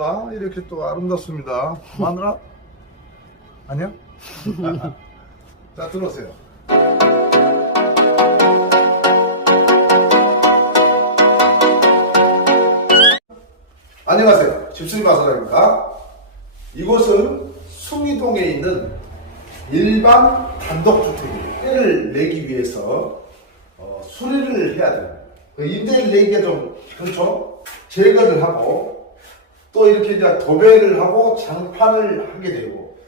자, 이렇게 또 아름답습니다. 마누라? 아니야? 자, 들어오세요. 안녕하세요. 집수리 마사라입니다. 이곳은 숭이동에 있는 일반 단독주택이에요. 때를 내기 위해서 수리를 해야 돼요. 임대를 내기가 좀 그렇죠. 제거를 하고 또 이렇게 이제 도배를 하고 장판을 하게 되고,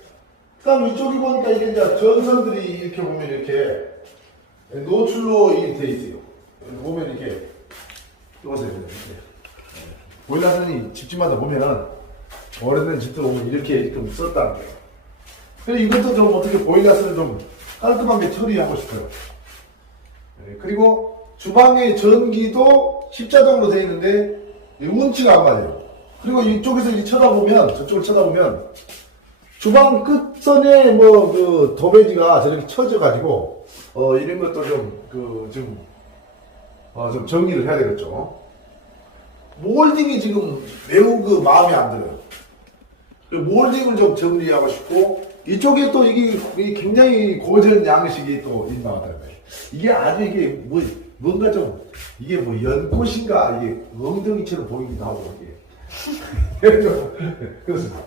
그다음 이쪽에 보니까 이게 이제 전선들이 이렇게 보면 이렇게 노출로 돼 있어요. 보면 이렇게 보세요. 보일러선이 집집마다 보면 오래된 집들 보면 이렇게 좀 썼다는 거예요. 그래서 이것도 좀 어떻게 보일러선을 좀 깔끔하게 처리하고 싶어요. 그리고 주방의 전기도 십자동으로 되어 있는데 운치가 안 맞아요. 그리고 이쪽에서 이렇게 쳐다보면, 저쪽을 쳐다보면 주방 끝선에 뭐 그 도배지가 저렇게 쳐져가지고 이런 것도 좀 정리를 해야 되겠죠. 몰딩이 지금 매우 그 마음에 안 들어요. 몰딩을 좀 정리하고 싶고, 이쪽에 또 이게 굉장히 고전 양식이 또 있나왔다는 거예요. 이게 아주 이게 뭔가 좀 이게 뭐 연꽃인가 이게 엉덩이처럼 보이기도 하고 이게 그렇습니다.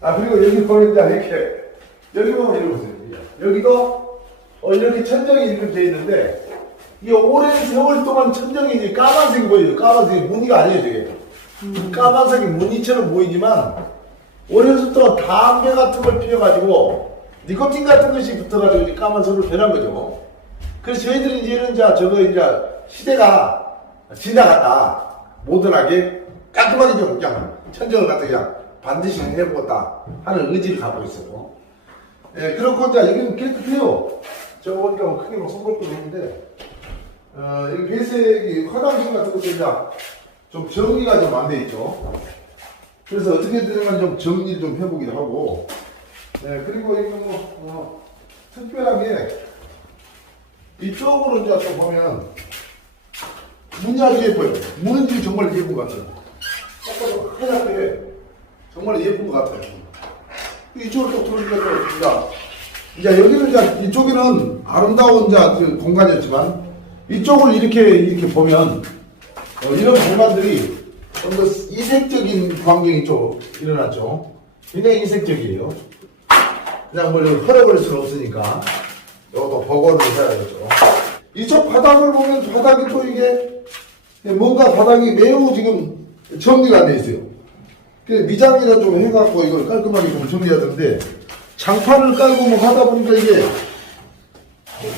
아, 그리고 여기 보면 이렇게 여기 보면 이렇게 보세요. 여기도 이렇게 천정이 이렇게 돼 있는데, 이게 오랜 세월 동안 천정이 이제 까만색이 보여요. 까만색이 무늬가 아니에요, 저게. 까만색이 무늬처럼 보이지만, 오래전부터 담배 같은 걸 피워가지고, 니코틴 같은 것이 붙어가지고 이제 까만색으로 변한 거죠. 그래서 저희들이 이제는 이제 시대가 지나갔다. 모던하게 깔끔하게 좀 그냥 천정을 갖다 그냥 반드시 해보겠다 하는 의지를 갖고 있어요. 예, 그렇고 이제 여기는 깨끗해요. 저 보니까 뭐 크게 뭐 손볼거도 있는데, 여기 배색이 화장실 같은 것도 이제 좀 정리가 좀 안 돼 있죠. 그래서 어떻게든 좀 정리를 좀 해보기도 하고, 네, 그리고 이거 특별하게 이쪽으로 이제 또 보면 문이 아주 예뻐요. 문이 정말 예쁜 것 같아요. 하얗게 정말 예쁜 것 같아요. 이쪽으로 또 들어오니까 이제 여기는 이제 이쪽에는 아름다운 이제 그 공간이었지만, 이쪽을 이렇게 보면 이런 공간들이 좀 더 이색적인 광경이 좀 일어났죠. 굉장히 이색적이에요. 그냥 뭐 헐어버릴 수는 없으니까 이것도 복원을 해야겠죠. 이쪽 바닥을 보면 바닥이 또 이게 뭔가 바닥이 매우 지금 정리가 안 돼 있어요. 미장이나 좀 해갖고 이걸 깔끔하게 좀 정리하던데, 장판을 깔고 뭐 하다 보니까 이게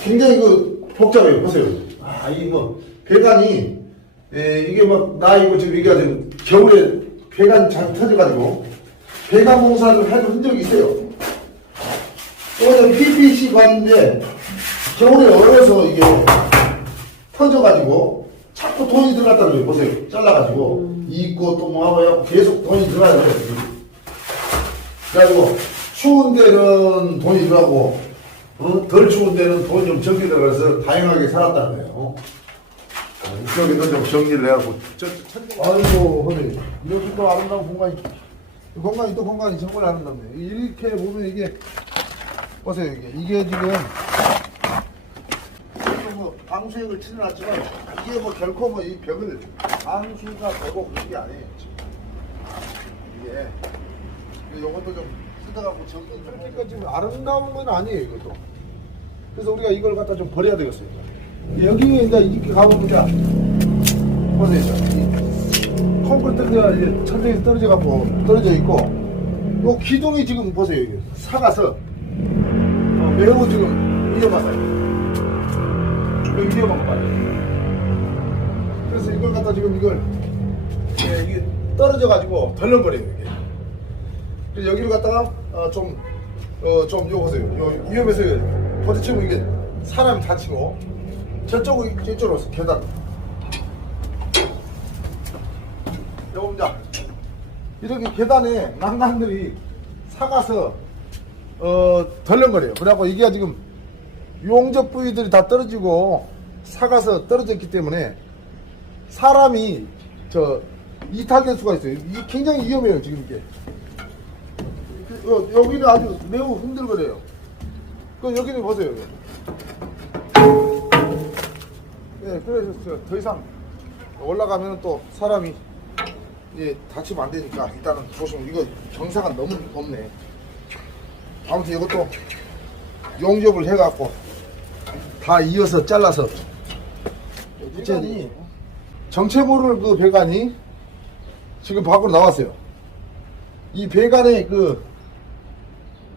굉장히 복잡해요. 보세요. 아, 이 배관이, 이게 나 이거 지금 이게 지금 겨울에 배관 잘 터져가지고 배관 공사를 할 흔적이 있어요. 이거는 PPC 관인데 겨울에 얼어서 이게 터져가지고 자꾸 돈이 들어갔다는 거예요. 보세요. 잘라가지고 입고 또 뭐 하고 계속 돈이 들어가야 돼요. 그래가지고 추운 데는 돈이 들어가고 덜 추운 데는 돈이 좀 적게 들어가서 다양하게 살았다는 거예요. 이쪽에도 좀 정리를 해갖고 아이고 선생님, 이렇게 또 아름다운 공간이 정말 아름답네요. 이렇게 보면 이게 보세요. 이게 지금 방수액을 칠해놨지만 이게 결코 이 벽을 방수가 되고 그런 게 아니에요. 이게 요것도 좀 쓰다가고 정리를 좀 그러니까 지금 아름다운 건 아니에요, 이것도. 그래서 우리가 이걸 갖다 좀 버려야 되겠어요. 여기에 이제 이렇게 가보면 보세요. 콘크리트가 천장에서 떨어져 있고, 요 기둥이 지금 보세요. 이게 사가서 매우 지금 위험하다. 위험한 거 맞아요. 그래서 이걸 갖다 지금 이게 떨어져가지고 덜렁거려요. 이게. 그래서 여기를 갖다가 좀 요 보세요. 위험해서 부딪히고 이게 사람이 다치고, 저쪽으로 계단. 이렇게 계단에 난간들이 사가서 덜렁거려요. 그래갖고 이게 지금 용접 부위들이 다 떨어지고 사가서 떨어졌기 때문에 사람이 이탈될 수가 있어요. 이게 굉장히 위험해요, 지금 이게. 여기는 아주 매우 흔들거려요. 여기는 보세요. 네, 그래서 더 이상 올라가면 또 사람이 다치면 안 되니까 일단은 조심. 이거 경사가 너무 높네. 아무튼 이것도 용접을 해갖고 다 이어서 잘라서 정체 모를 그 배관이 지금 밖으로 나왔어요. 이 배관에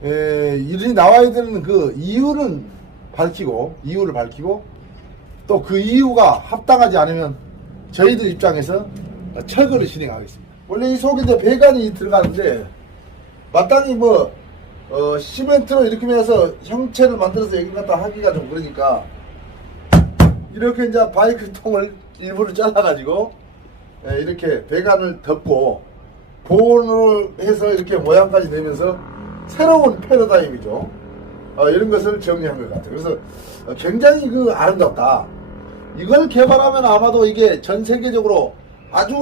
일이 나와야 되는 그 이유를 밝히고 또 그 이유가 합당하지 않으면 저희들 입장에서 철거를 진행하겠습니다. 원래 이 속에 이제 배관이 들어가는데 마땅히 시멘트로 이렇게 해서 형체를 만들어서 여기 갖다 하기가 좀 그러니까 이렇게 이제 바이크 통을 일부러 잘라가지고 이렇게 배관을 덮고 보온을 해서 이렇게 모양까지 내면서 새로운 패러다임이죠. 이런 것을 정리한 것 같아요. 그래서 굉장히 아름답다. 이걸 개발하면 아마도 이게 전 세계적으로 아주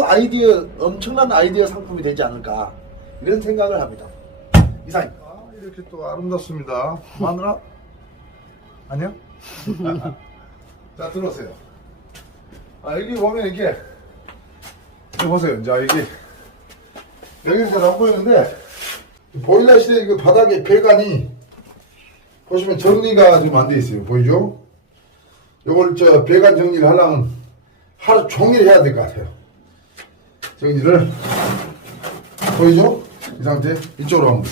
엄청난 아이디어 상품이 되지 않을까 이런 생각을 합니다. 이상입니다. 이렇게 또 아름답습니다. 마누라? 아니요? 자, 들어오세요. 여기 보면 이렇게 보세요. 자, 여기는 잘 안 보이는데 보일러실에 그 바닥에 배관이 보시면 정리가 좀 안 돼 있어요. 보이죠? 요걸 배관 정리를 하려면 하루 종일 해야 될 것 같아요. 정리를 보이죠? 이 상태 이쪽으로 한번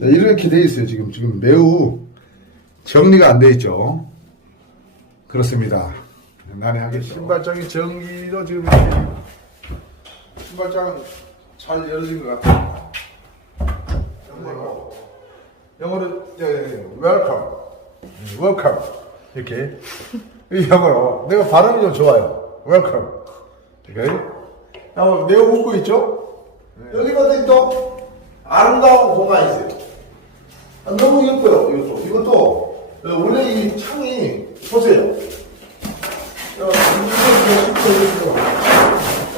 이렇게 돼 있어요. 지금 매우 정리가 안 돼 있죠. 그렇습니다. 난해하게 신발장이 정리로 지금 이렇게 신발장은 잘 열어진 것 같아요. 영어로 웰컴 이렇게 이 영어로 내가 발음이 좀 좋아요. 웰컴 이렇게 내가 웃고 있죠. 여기 보니 또 아름다운 공간이 있어요. 너무 예뻐요. 이것도 원래 이 창이 보세요.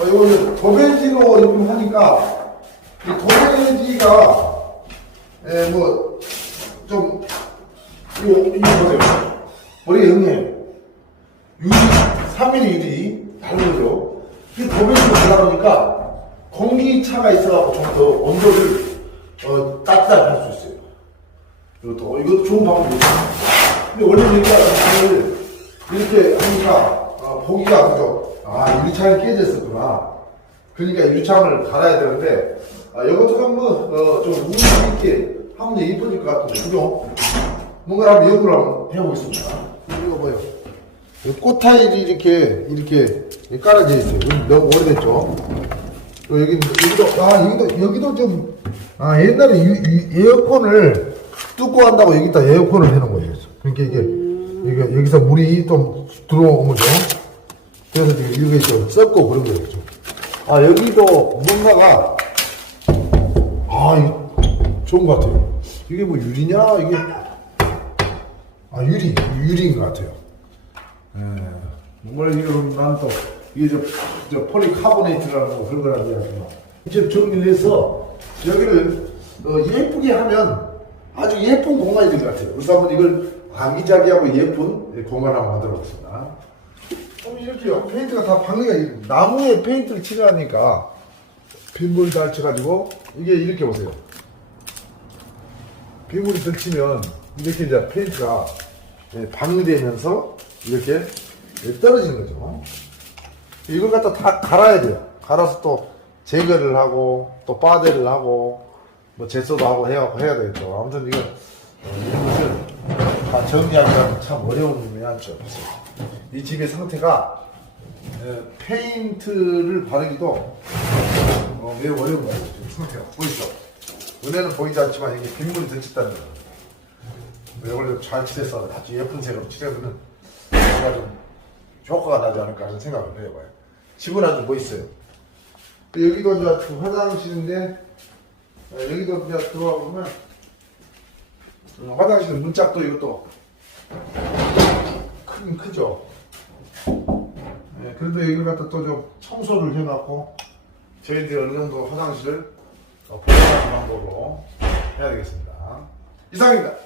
이거 도배지로 이렇게 하니까 이 도배지가 이거 보세요. 머리가 영해요. 3mm 유리 다르죠. 이 도배지로 하다 보니까 공기차가 있어갖고 좀 더 온도를 따뜻하게 할 수 있어요. 이것도 좋은 방법이에요. 근데 원래 이렇게 하니까 보기가 그죠. 유리창이 깨졌었구나. 그러니까 유리창을 갈아야 되는데 이것도 좀 운이 있게 하면 예뻐질 것 같은데 그죠? 뭔가 한번 연구를 한번 해보겠습니다. 이거 뭐예요? 꽃타일이 이렇게 깔아져 있어요. 너무 오래됐죠? 여기도 좀 옛날에 에어컨을 뚫고 한다고 여기다 에어컨을 해놓은 거예요. 그러니까 이게 여기서 물이 좀 들어온 거죠. 그래서 이게 좀 썩고 그런 거죠. 여기도 뭔가가 좋은 것 같아요. 이게 뭐 유리냐? 이게 유리인 것 같아요. 뭔가 이게 난 또 이게 저 폴리카보네이트라는 거 그런 거라고 해야죠. 이제 정리를 해서 여기를 예쁘게 하면 아주 예쁜 공간이 될 것 같아요. 그래서 한번 이걸 아기자기하고 예쁜 공간 한번 만들어 보겠습니다. 이렇게요. 페인트가 다 박리가 나무에 페인트를 칠하니까 빗물이 닿쳐가지고 이게 이렇게 보세요. 빗물이 들치면 이렇게 이제 페인트가 박리되면서 이렇게 떨어지는 거죠. 이걸 갖다 다 갈아야 돼요. 갈아서 또 제거를 하고 또 빠데를 하고 뭐 제소도 하고 해야 되겠죠. 아무튼 이런 것을 다 정리하기가 참 어려운 면이죠. 이 집의 상태가 페인트를 바르기도 매우 어려운 거예요. 상태가 보이죠? 은혜는 보이지 않지만 이게 빗물이 들쳤다는 거예요. 이걸 좀 잘 칠해서 아주 예쁜 색으로 칠해서는 뭔가 좀 효과가 나지 않을까 하는 생각을 해봐요. 집은 아주 멋있어요. 여기도 이제 화장실인데 여기도 이제 들어와 보면 화장실 문짝도 이것도 크긴 크죠. 네, 그래도 여기를 갖다 또 좀 청소를 해갖고 저희들이 어느 정도 화장실을 보완하는 방법으로 해야 되겠습니다. 이상입니다.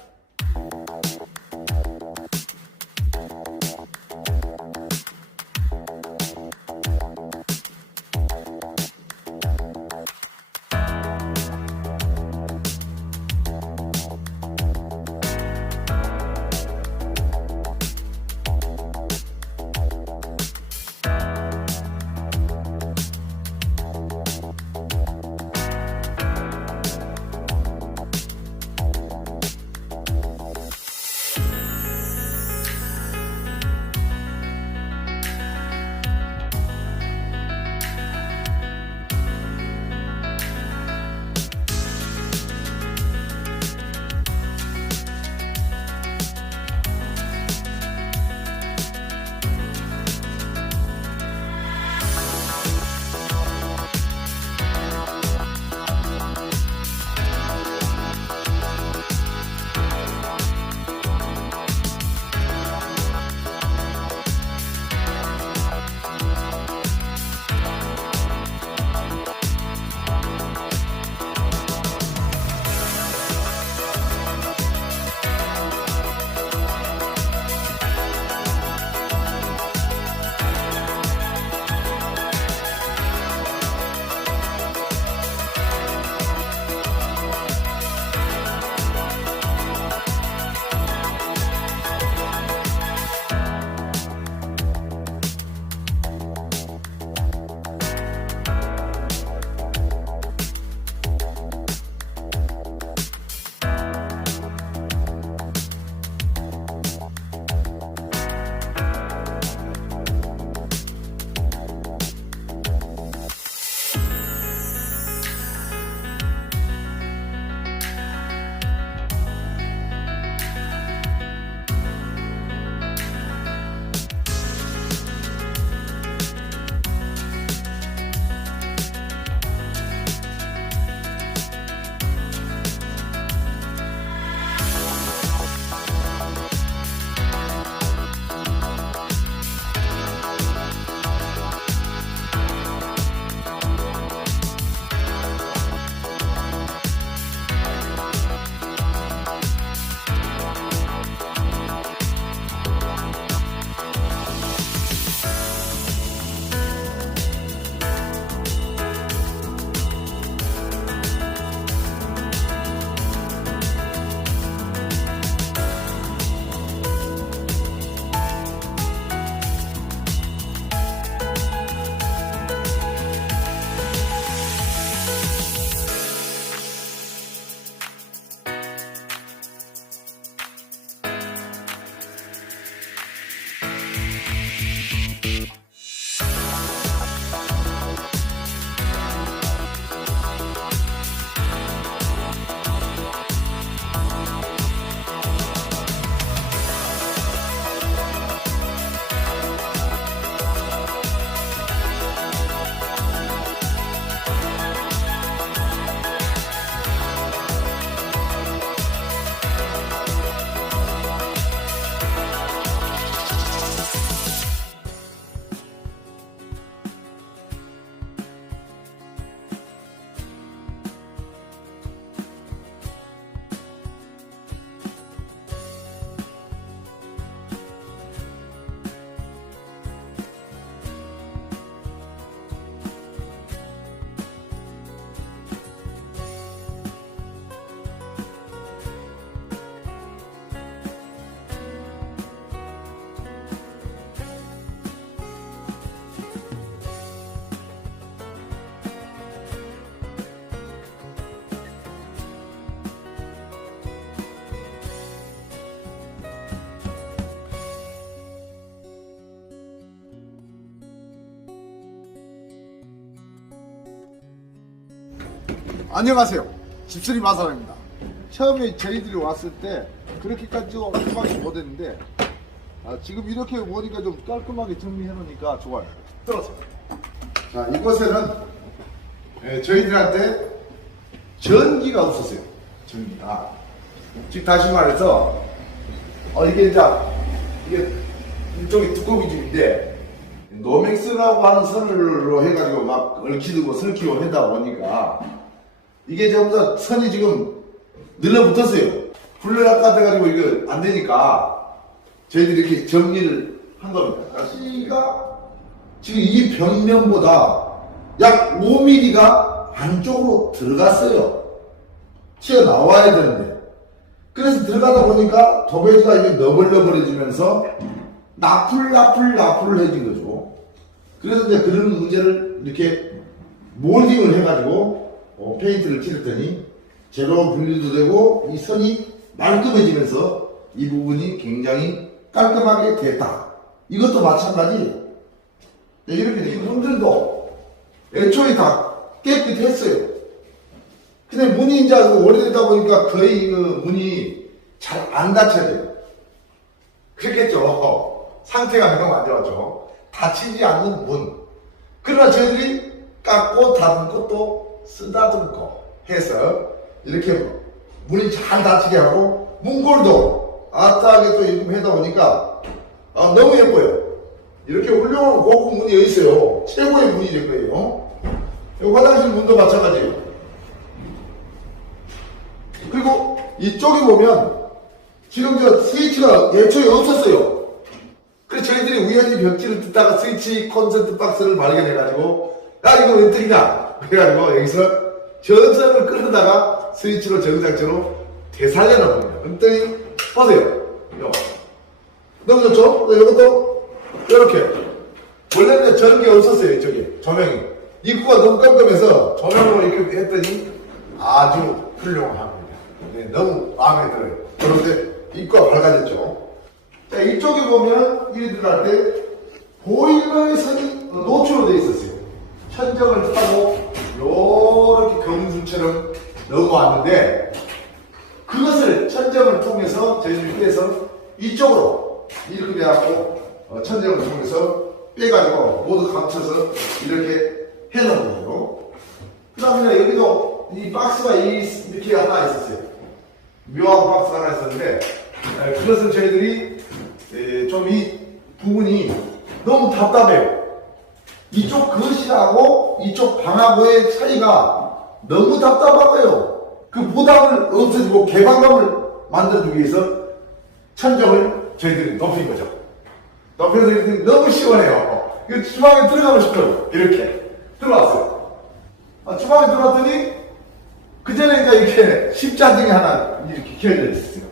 안녕하세요. 집수리 마사입니다. 처음에 저희들이 왔을 때 그렇게까지 꼼꼼하게 못했는데 지금 이렇게 보니까 좀 깔끔하게 정리해 놓으니까 좋아요. 들어서. 자, 이곳에는 저희들한테 전기가 없었어요. 전기가. 즉 다시 말해서 이게 이제 이게 이쪽이 두꺼비 집인데 노맥스라고 하는 선으로 해가지고 막 얽히고 설키고 하다 보니까 이게 전부 다 선이 지금 늘러붙었어요. 블랙 같아가지고 이거 안 되니까 저희들이 이렇게 정리를 한 겁니다. 가시가 지금 이 벽면보다 약 5mm가 안쪽으로 들어갔어요. 튀어나와야 되는데. 그래서 들어가다 보니까 도배지가 이게 너벌너벌해지면서 나풀해진 거죠. 그래서 이제 그런 문제를 이렇게 몰딩을 해가지고 페인트를 칠했더니 제로 분리도 되고 이 선이 말끔해지면서 이 부분이 굉장히 깔끔하게 됐다. 이것도 마찬가지. 이렇게 이 문들도 애초에 다 깨끗했어요. 근데 문이 이제 오래되다 보니까 거의 그 문이 잘 안 닫혀져요. 그랬겠죠. 상태가 너무 안 좋았죠. 닫히지 않는 문. 그러나 저희들이 깎고 닫은 것도 쓰다듬고 해서 이렇게 문이 잘 닫히게 하고 문골도 아따하게 또 이렇게 하다 보니까 너무 예뻐요. 이렇게 훌륭한 고급 문이 어디 있어요. 최고의 문이 될 거예요. 화장실 문도 마찬가지예요. 그리고 이쪽에 보면 지금 저 스위치가 애초에 없었어요. 그래서 저희들이 우연히 벽지를 뜯다가 스위치 콘센트 박스를 발견해가지고 야 이거 웬떡이냐 그래가지고 여기서 전선을 끌다가 스위치로 정상적으로 되살려놓은 겁니다. 그랬더니 보세요. 이거 너무 좋죠? 이것도 이렇게 원래는 저런 게 없었어요. 이쪽에 조명이 입구가 너무 깜깜해서 조명으로 이렇게 했더니 아주 훌륭합니다. 네, 너무 마음에 들어요. 그런데 입구가 밝아졌죠. 자, 이쪽에 보면 이리 들어갈 때 보일러의 선이 노출로 되어 있었어요. 천정을 타고 요렇게 검순처럼 넘어왔는데 그것을 천정을 통해서 저희들이 빼서 이쪽으로 이렇게 돼갖고 천정을 통해서 빼가지고 모두 감춰서 이렇게 해놓은 거예요. 그 다음에 여기도 이 박스가 이렇게 하나 있었어요. 묘한 박스가 하나 있었는데 그것은 저희들이 좀 이 부분이 너무 답답해요. 이쪽 거실하고 이쪽 방하고의 차이가 너무 답답하고요. 그 부담을 없애주고 개방감을 만들어주기 위해서 천정을 저희들이 높인 거죠. 높여서 이렇게 너무 시원해요. 주방에 들어가고 싶어요. 이렇게 들어왔어요. 주방에 들어왔더니 그 전에 이제 이렇게 십자등이 하나 이렇게 켜져 있었어요.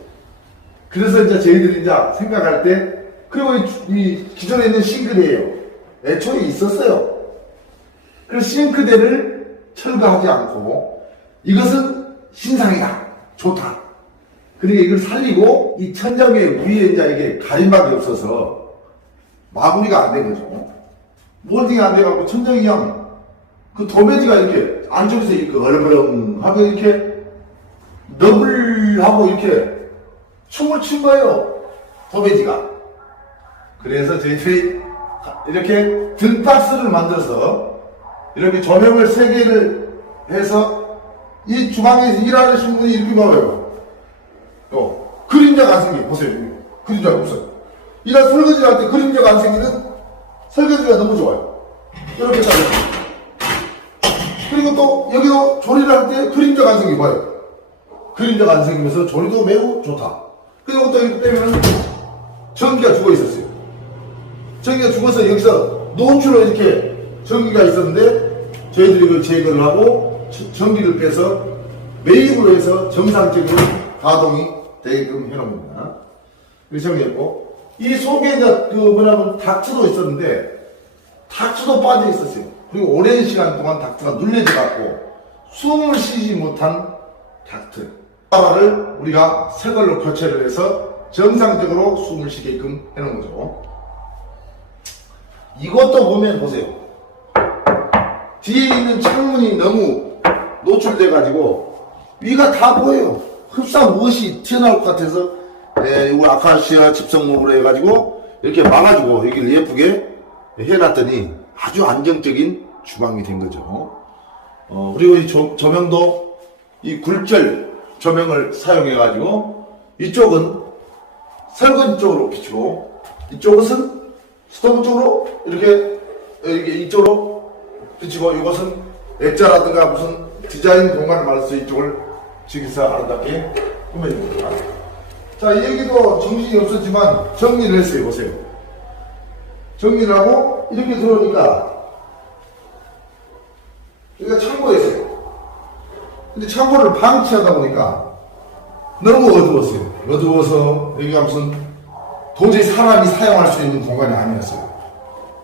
그래서 이제 저희들이 이제 생각할 때 그리고 이 기존에 있는 싱크대예요. 애초에 있었어요. 그래서 싱크대를 철거하지 않고 이것은 신상이다. 좋다. 그러니까 이걸 살리고 이 천정에 위에 이제 이게 가림막이 없어서 마무리가 안 된 거죠. 몰딩이 안 돼갖고 천정이 그냥 그 도배지가 이렇게 안쪽에서 이렇게 얼얼하고 이렇게 너블하고 이렇게 춤을 춘 거예요. 도배지가. 그래서 저희들이 이렇게 등박스를 만들어서 이렇게 조명을 3개를 해서 이 주방에서 일하시는 분이 이렇게 봐봐요. 그림자가 안 생겨. 보세요. 그림자가 없어요. 이런 설거지를 할 때 그림자가 안 생기는 설거지가 너무 좋아요. 이렇게 딱 그리고 또 여기도 조리를 할 때 그림자가 안 생겨 봐요. 그림자가 안 생기면서 조리도 매우 좋다. 그리고 또 이렇게 빼면 전기가 죽어 있었어요. 전기가 죽어서 여기서 노출로 이렇게 전기가 있었는데 저희들이 그걸 제거를 하고 전기를 빼서 매입으로 해서 정상적으로 가동이 되게끔 해놓은 겁니다. 그래서 정리했고 이 속에 이제 그 뭐냐면 닥트도 있었는데 닥트도 빠져 있었어요. 그리고 오랜 시간 동안 닥트가 눌려져 갖고 숨을 쉬지 못한 닥트 를 우리가 새 걸로 교체를 해서 정상적으로 숨을 쉬게끔 해놓은 거죠. 이것도 보면 보세요. 뒤에 있는 창문이 너무 노출돼 가지고 위가 다 보여요. 흡사 무엇이 튀어나올 것 같아서 이거 아카시아 집성목으로 해가지고 이렇게 막아주고 여기를 예쁘게 해놨더니 아주 안정적인 주방이 된 거죠. 그리고 이 조명도 이 굴절 조명을 사용해가지고 이쪽은 설거지 쪽으로 비추고 이쪽은 스토브 쪽으로 이렇게 이게 이쪽으로 비치고, 이것은 액자라든가 무슨 디자인 공간을 말해서 이쪽을 지기사 아름답게 꾸며줍니다. 자, 이 얘기도 정신이 없었지만 정리를 했어요. 보세요. 정리를 하고 이렇게 들어오니까 여기가 창고였어요. 근데 창고를 방치하다 보니까 너무 어두웠어요. 어두워서 여기가 무슨 도저히 사람이 사용할 수 있는 공간이 아니었어요.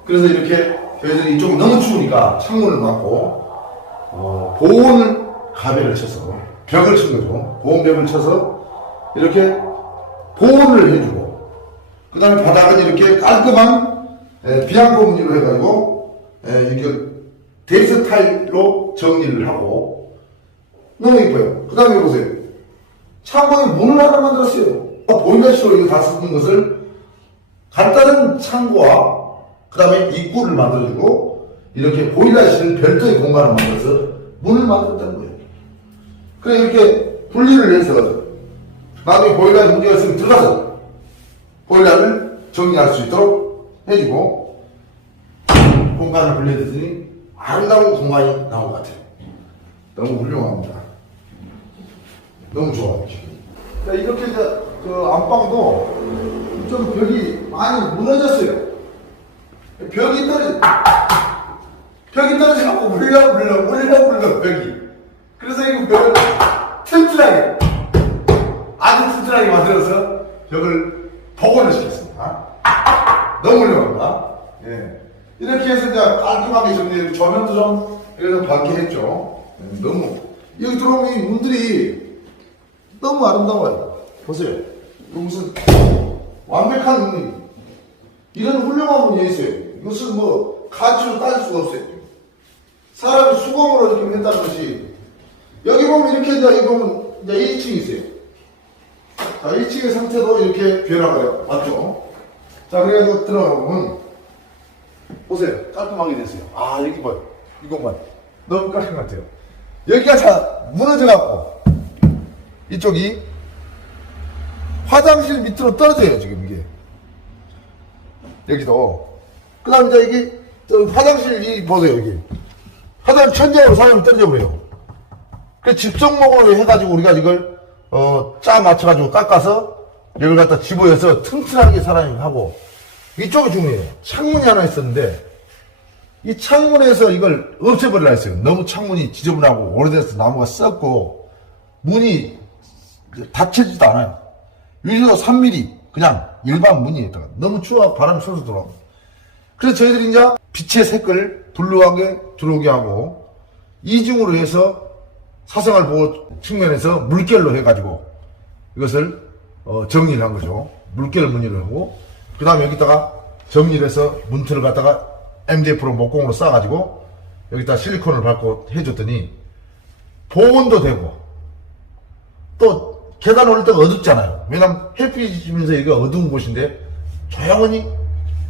그래서 이렇게 저희들이 이쪽이 너무 추우니까 창문을 막고 보온 가배를 쳐서 벽을 친 거죠. 보온벽을 쳐서 이렇게 보온을 해주고, 그 다음에 바닥은 이렇게 깔끔한 비앙코 무늬로 해가지고 이렇게 데이스 타일로 정리를 하고 너무 이뻐요. 그 다음에 보세요. 창고에 문을 하나 만들었어요. 보일러실로 이거 다 쓰는 것을 간단한 창고와 그 다음에 입구를 만들어주고 이렇게 보일러실 별도의 공간을 만들어서 문을 만들었다는 거예요. 그래 이렇게 분리를 해서 나중에 보일러에 문제가 있으면 들어가서 보일러를 정리할 수 있도록 해주고 공간을 분리해주니 아름다운 공간이 나온 것 같아요. 너무 훌륭합니다. 너무 좋아요. 자, 이렇게 이제 그 안방도 좀 벽이 많이 무너졌어요. 벽이 떨어지고 물렁 벽이. 그래서 이 벽을 튼튼하게 아주 튼튼하게 만들어서 벽을 복원을 시켰습니다. 너무 훌륭합니다. 예. 이렇게 해서 이제 깔끔하게 정리해서 조명도 좀 이렇게 밝게 했죠. 너무 여기 들어오면 이 문들이 너무 아름다워요. 보세요. 이거 무슨 완벽한 문이 이런 훌륭한 문이 있어요. 이것은 뭐 가치로 따질 수가 없어요. 사람이 수공으로 이렇게 했다는 것이 여기 보면 이렇게 이제 여기 보면 이제 1층이 있어요. 자, 1층의 상태도 이렇게 변화가 왔죠. 자, 그래가지고 들어가 보면 보세요. 깔끔하게 됐어요. 아, 여기 봐요. 이 공간 너무 깔끔 같아요. 여기가 다 무너져갖고 이쪽이 화장실 밑으로 떨어져요. 지금 이게 여기도. 그 다음에 이제 이게 화장실이 보세요. 여기 화장실 천장으로 사람이 떨어져 버려요. 그 집성목으로 해가지고 우리가 이걸 짜 맞춰가지고 깎아서 여기를 갖다 집어여서 튼튼하게 사람이 하고, 이쪽이 중요해요. 창문이 하나 있었는데 이 창문에서 이걸 없애버리라 했어요. 너무 창문이 지저분하고 오래돼서 나무가 썩고 문이 닫혀지지도 않아요. 유리도 3mm 그냥 일반 문이에요. 너무 추워 바람이 쏘서 들어오고. 그래서 저희들이 이제 빛의 색을 블루하게 들어오게 하고 이중으로 해서 사생활 보호 측면에서 물결로 해가지고 이것을 정리를 한 거죠. 물결 무늬를 하고, 그 다음에 여기다가 정리를 해서 문틀을 갖다가 MDF로 목공으로 싸가지고 여기다 실리콘을 밟고 해줬더니 보온도 되고, 또 계단 오를 때가 어둡잖아요. 왜냐면 햇빛이 지면서 여기가 어두운 곳인데 조용히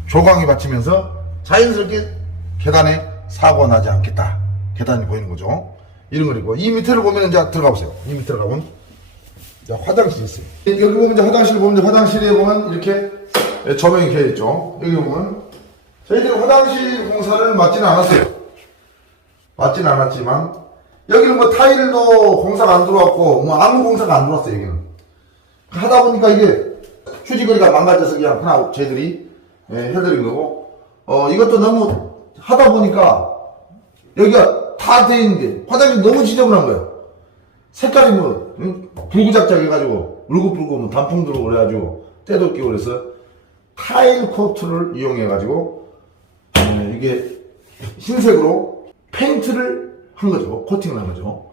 조광이 받치면서 자연스럽게 계단에 사고가 나지 않겠다. 계단이 보이는 거죠. 이런 거리고, 이 밑에를 보면 이제 들어가 보세요. 이 밑에 가면 화장실이 있어요. 여기 보면 이제 화장실 보면, 화장실에 보면 이렇게 조명이 켜져 있죠. 여기 보면 저희들이 화장실 공사를 맡지는 않았어요. 맡지는 않았지만 여기는 뭐 타일도 공사가 안 들어왔고 뭐 아무 공사가 안 들어왔어요. 여기는 하다 보니까 이게 휴지거리가 망가져서 그냥 하나 저희들이 해드린 거고, 이것도 너무 하다 보니까 여기가 다 돼 있는데 화장실이 너무 지저분한 거예요. 색깔이 뭐 불구작작 해가지고 울긋불긋 뭐 단풍 들어오고 그래가지고 때도 끼고 그래서 타일 코트를 이용해가지고 이게 흰색으로 페인트를 한 거죠. 코팅을 한 거죠.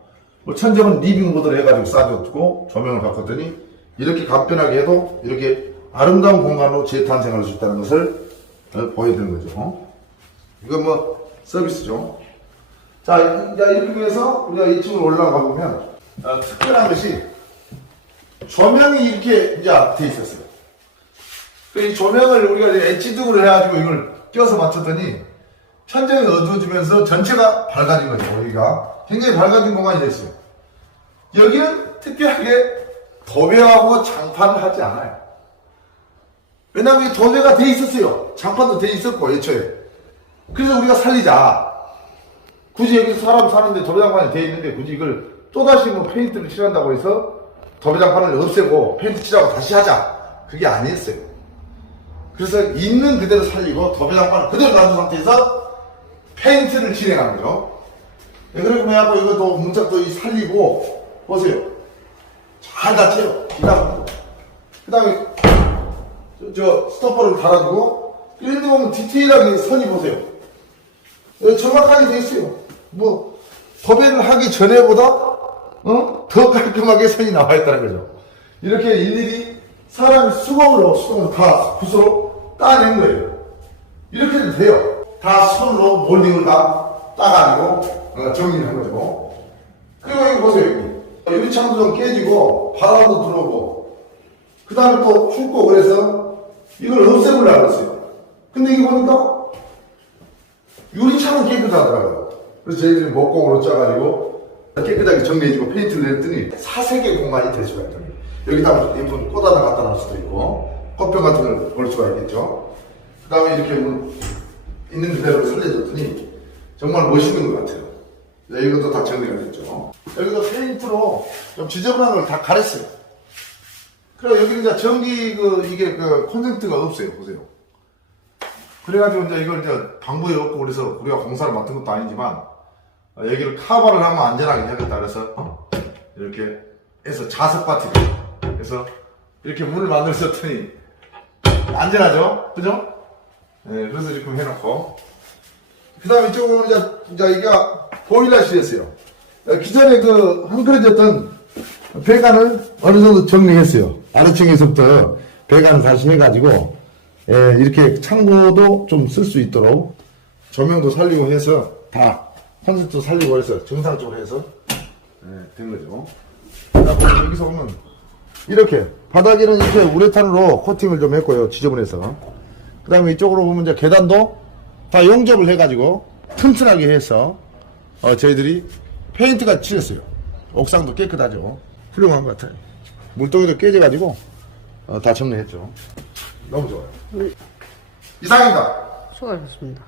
천장은 리빙 모드를 해가지고 싸줬고 조명을 바꿨더니 이렇게 간편하게 해도 이렇게 아름다운 공간으로 재탄생할 수 있다는 것을 보여드린 거죠. 이건 뭐 서비스죠. 자, 이렇게 해서 우리가 2층으로 올라가 보면 특별한 것이 조명이 이렇게 이제 돼 있었어요. 이 조명을 우리가 엣지등으로 해가지고 이걸 껴서 맞췄더니 천장이 어두워지면서 전체가 밝아진 거죠. 여기가 굉장히 밝아진 공간이 됐어요. 여기는 특별하게 도배하고 장판을 하지 않아요. 왜냐하면 도배가 돼 있었어요. 장판도 돼 있었고 애초에. 그래서 우리가 살리자. 굳이 여기서 사람 사는데 도배장판이 돼 있는데 굳이 이걸 또다시 뭐 페인트를 칠한다고 해서 도배장판을 없애고 페인트 칠하고 다시 하자. 그게 아니었어요. 그래서 있는 그대로 살리고 도배장판을 그대로 놔둔 상태에서 페인트를 진행한 거죠. 그리고 뭐하고 이것도 문짝도 살리고 보세요. 잘 닫혀요. 그 다음에 저 스토퍼를 달아주고 이런데 보면 디테일하게 선이 보세요. 정확하게 돼 있어요. 뭐 도배를 하기 전에보다 더 깔끔하게 선이 나와 있다는 거죠. 이렇게 일일이 사람이 수공으로 다 붓으로 따낸 거예요. 이렇게도 돼요. 다 손으로 몰딩을 다 따가지고 정리한 거죠. 그리고 여기 보세요. 여기 유리창도 좀 깨지고 바람도 들어오고 그 다음에 또 춥고 그래서 이걸 없애보려고 했어요. 근데 이거 보니까 유리창은 깨끗하더라고요. 그래서 저희들이 목공으로 짜가지고 깨끗하게 정리해주고 페인트를 내렸더니 사색의 공간이 될 수가 있더라고요. 여기다 예쁜 꽃 하나 갖다 놔을 수도 있고 꽃병 같은 걸 볼 수가 있겠죠. 그 다음에 이렇게 있는 그대로 살려줬더니 정말 멋있는 것 같아요. 이것도 다 정리가 됐죠. 여기서 페인트로 좀 지저분한 걸 다 가렸어요. 그리고 여기는 이제 전기 이게 콘센트가 없어요. 보세요. 그래가지고 이제 이걸 이제 방부에 없고 그래서 우리가 공사를 맡은 것도 아니지만 여기를 카바를 하면 안전하게 해야겠다 그래서 이렇게 해서 자석 바티를 해서 이렇게 문을 만들었더니 안전하죠? 그죠? 네, 그래서 이렇게 해놓고 그 다음에 이쪽으로 이제 이게 보일러실이었어요. 기존에 헝클어졌던 배관을 어느 정도 정리했어요. 아래층에서부터 배관 다시 해가지고 이렇게 창고도 좀 쓸 수 있도록 조명도 살리고 해서 다 콘센트도 살리고 해서 정상적으로 해서 된 거죠. 그다음에 여기서 보면 이렇게 바닥에는 이렇게 우레탄으로 코팅을 좀 했고요. 지저분해서. 그 다음에 이쪽으로 보면 이제 계단도 다 용접을 해가지고 튼튼하게 해서 저희들이 페인트가 칠했어요. 옥상도 깨끗하죠. 훌륭한 것 같아요. 물동이도 깨져가지고 다 정리했죠. 너무 좋아요. 이상입니다. 수고하셨습니다.